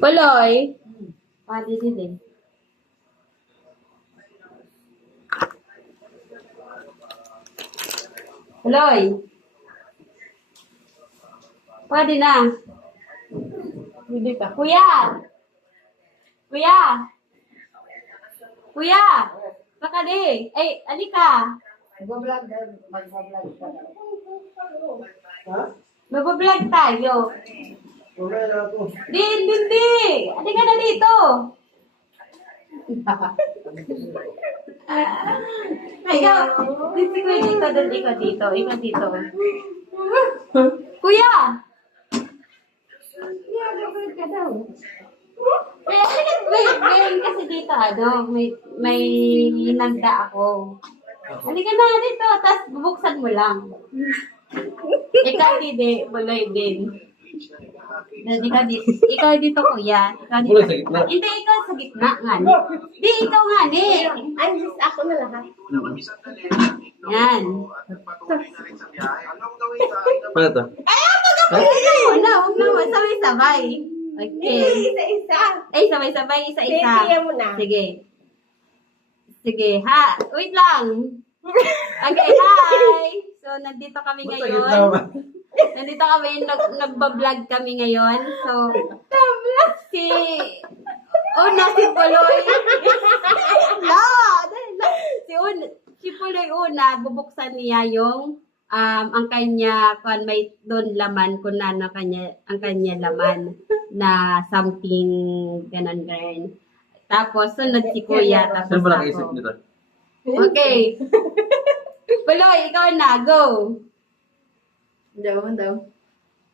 Paloy. Pwede din. Paloy. Pwede na. Hindi ka. Kuya! Kuya! Kuya! Baka di. Ay, alika. Mag-vlog ka. Ha? Mag-vlog tayo. Wala na ako. Di. Alika na dito. Ikaw, dito. Ikaw dito. Kuya! Kuya, gagawin ka daw. May kasi dito, may nanda ako. Halika na dito, tapos bubuksan mo lang. Ikaw hindi, buloy din. Ikaw dito, kuya. Ikaw dito. Buloy sa gitna. Hindi, ikaw sa gitna nga. Di, ikaw nga ni. Ay, just ako na lahat. Yan. Ano to? Huwag na. Sabay-sabay. Okay. Isa-isa. Ay, sabay-sabay, isa-isa. Sige mo na. Sige, ha. Wait lang. Okay, hi. So, nandito kami ngayon. Nagbablog kami ngayon. So, si Puloy. Si Puloy una, bubuksan niya yung ang kanya, kung may doon laman, kung ano ang kanya laman na something ganon. Tapos, sunod si Kuya, tapos Saan ba nakaisip ako. nito? Okay. Puloy, ikaw na, go. Daw.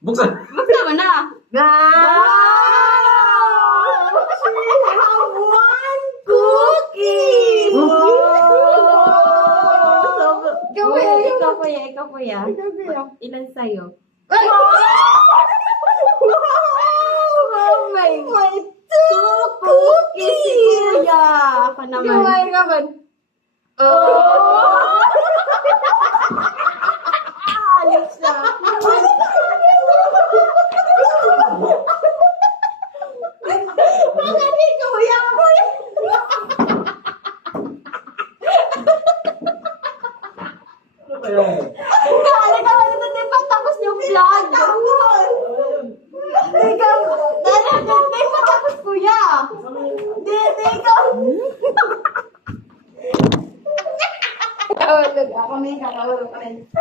Buksan! Buksan mo na. Wow! We have one cookie! Ikaw kuya. Ilan sa'yo? Oh my God! Two cookies! Kuya, ako naman. Naman. Oh! Alis na. Bakit ni kuya mo? Ano kaya? Kala ka na di pa tapos yung vlog. Ikaw, di pa tapos kuya. Di, ikaw. Kakawalog ako. May kakawalog ka rin.